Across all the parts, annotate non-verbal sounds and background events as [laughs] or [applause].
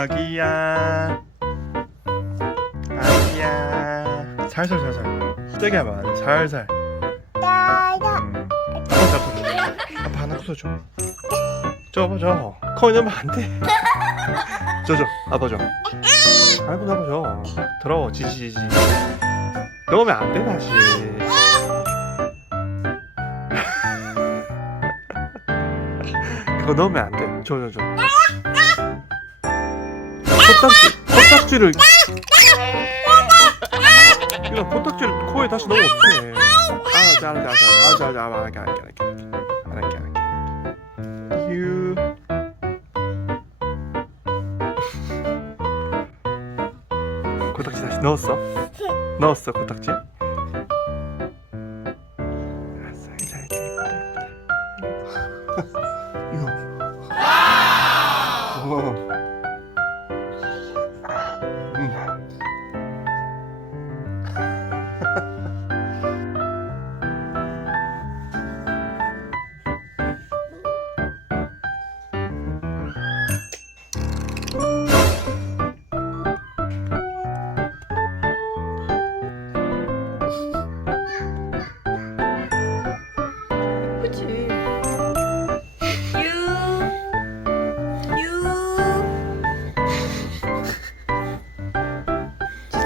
아기야. 아기야. 살살 살살. 세게 하면 안돼 살살. 음. 아빠 잡아 아빠 하나 부숴줘 저거 저 거기 넣으면 안돼. 저저 아빠 줘. 아이고 아빠 줘. 더러워. 지지지지 넣으면 안 돼 다시 그거 넣으면 안 돼 줘 줘줘 코딱지 코딱지를 이거 코딱지를 코에 다시 넣으면 어떡해 알았 코딱지 다시 넣었어? 넣었어 코딱지?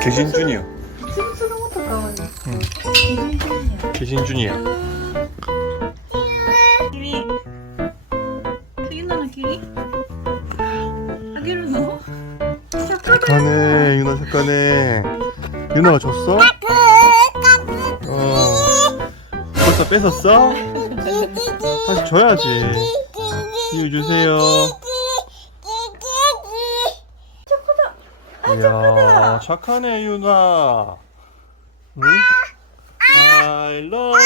개신준이요. 개신준이야. 착하네, 유나 착하네. 유나가 줬어? 어. 벌써 뺏었어? 다시 줘야지. 이거 주세요. 이야 착하네 유나 응? I love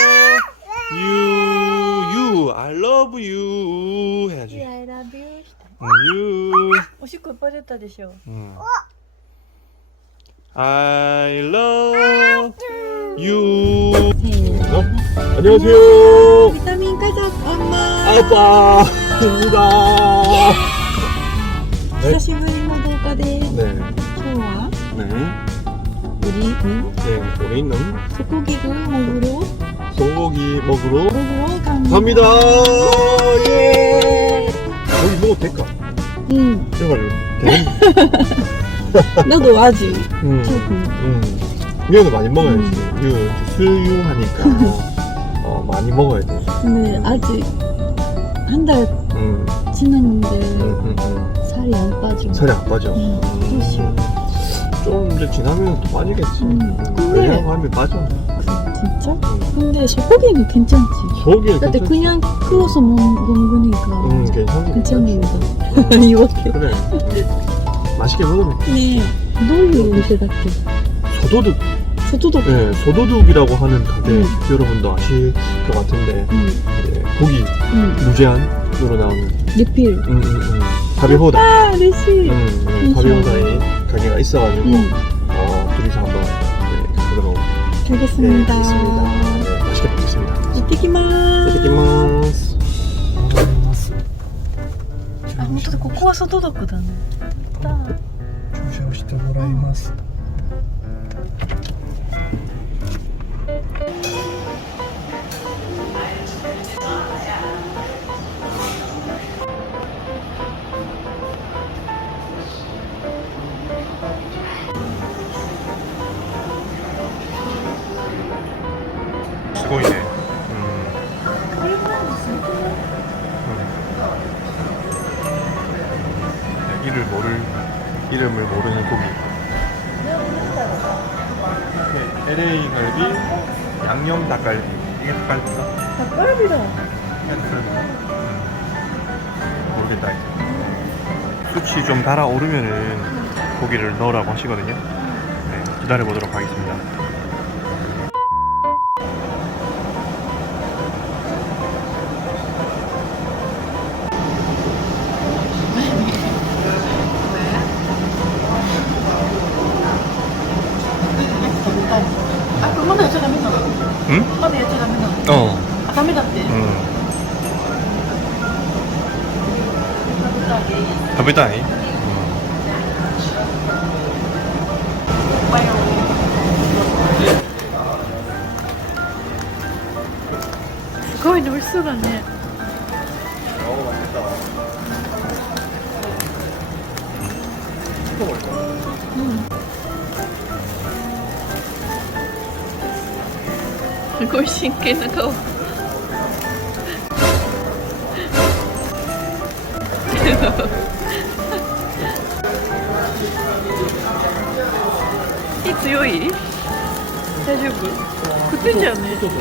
you you I love you 해야지 I love you. 응, you おしっこいっぱい出たでしょ。 음. I love you. 어? 안녕하세요. ビタミン家族엄마. 아빠입니다. 久しぶり 우리는 네. 우리는 소고기를 먹으러 소고기 먹으러 먹으러 갑니다. 갑니다. 예. 여기 먹어도 될까? 응. 제발. [laughs] 나도 와지. 음, 조금. 음. 이거는 많이 먹어야지. 이거 수유하니까 [laughs] 어, 많이 먹어야 돼. 근데 아직 한 달 음, 지났는데 음, 음, 음. 살이 안 빠져. 살이 안 빠져. 응, 그렇지. 좀 이제 지나면 또 빠지겠지. 음. 근데- 하면 빠져. 진짜? 근데 소고기는 괜찮지. 속이 그때 괜찮지. 그냥 구워서 먹, 먹으니까 음, 괜찮. 괜찮습니다. 음. [laughs] 이렇게. 그래. 맛있게 먹으면. 네. 너무 이렇게답게. 소도둑. 저도 예, 네, 소도둑이라고 하는 가게 음. 여러분도 아실 것 같은데 음, 예, 고기 음. 무제한으로 나오는. 리필. 음, 음, 음. 다비호다. 아, 레시. 음, 음, 다비호다의 가게가 있어가지고 응. 어, 둘이서 한번 네, 가보도록 네, 가겠습니다. 하겠습니다. 네, 맛있게 먹겠습니다. 行ってきまーす。いただきます。あ、本当だ、ここは外毒だね。やったー注射をしてもらいます。す 보이네. 음, 이를 모를 이 름을 모르는 고기, 이렇게 LA 갈비 양념 닭갈비 이게 닭갈비인가 닭갈비다모르겠다 이제 수치 좀 달아오르면은 고기를 넣으라고 하시거든요 네 기다려 보도록 하겠습니다 食べたい？すごい美味しそうだね。うん。すごい真剣な顔。Ha ha ha. 수요일? 해주고 그때지 않네 묻어서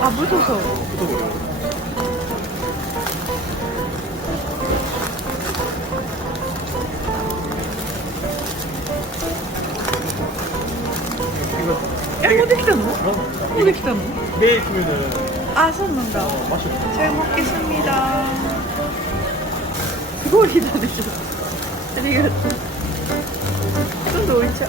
아 묻어서. 묻어버려 야 이거 되겠다 너? 그럼 이거 되겠다 너? 내일 보면은 아 샀는다. 어, 맛이 없어. 잘 먹겠습니다. 그거 기다리셨어 아리가또 [laughs] 좀 놀자.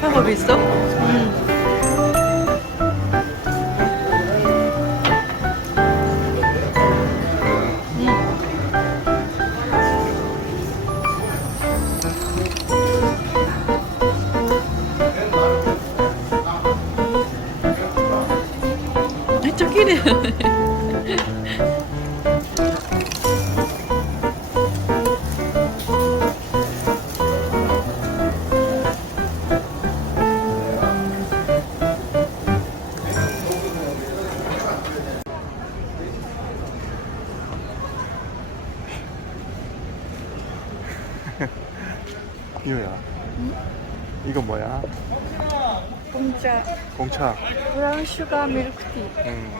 방법 있어? 응. [laughs] 이유야 이건 뭐야? 공짜. 공차. 브라운 슈가 밀크티. 응.